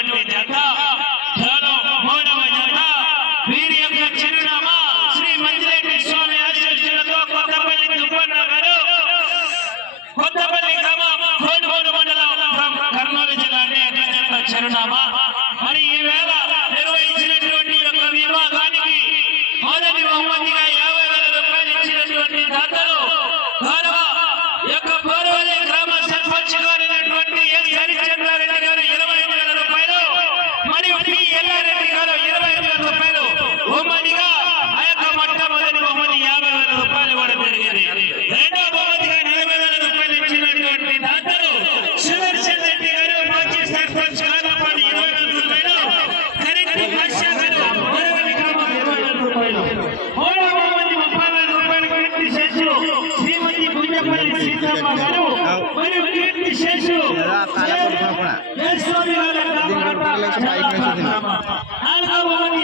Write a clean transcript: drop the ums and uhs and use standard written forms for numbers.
వచ్చినటువంటి జత మూడవ జత వీరి యొక్క చిరునామా శ్రీ మంజిరెడ్డి స్వామి ఆశీస్సులతో కొత్తపల్లి దుబ్బన్న గారు కొత్తపల్లి గ్రామం కోడుమూరు మండలం కర్నూలు జిల్లా జత చిరునామా. మరి ఈ వేళ నిర్వహించినటువంటి యొక్క విభాగానికి మొదటి బహుమతిగా 50,000 రూపాయలు ఇచ్చినటువంటి దాతలు గౌరవ యొక్క పూర్వలి గ్రామ సర్పంచ్ గారైనటువంటి ఎస్ హరిచంద్రారెడ్డి గారు 25,000 రూపాయలు మరియు పి ఎల్లారెడ్డి గారు 25,000 రూపాయలు బహుమతిగా ఆ యొక్క మొట్టమొదటి బహుమతి 50,000 రూపాయలు ఇవ్వడం జరిగింది. రెండో బహుమతిగా 40,000 రూపాయలు ఇచ్చినటువంటి దాతలు సుదర్శన్ రెడ్డి గారు మాజీ సర్పంచ్ గారపాటి 20,000 రూపాయలు కరెంటి భాషా గారు పూర్వలి గ్రామం 20,000 రూపాయలు. మూడో బహుమతి 30,000 రూపాయలు కీర్తి శేషు శ్రీమతి గుంజపల్లి సీతమ్మ గారు మరియు కీర్తి శేషు స్వామి గారు. నాలుగో బహుమతి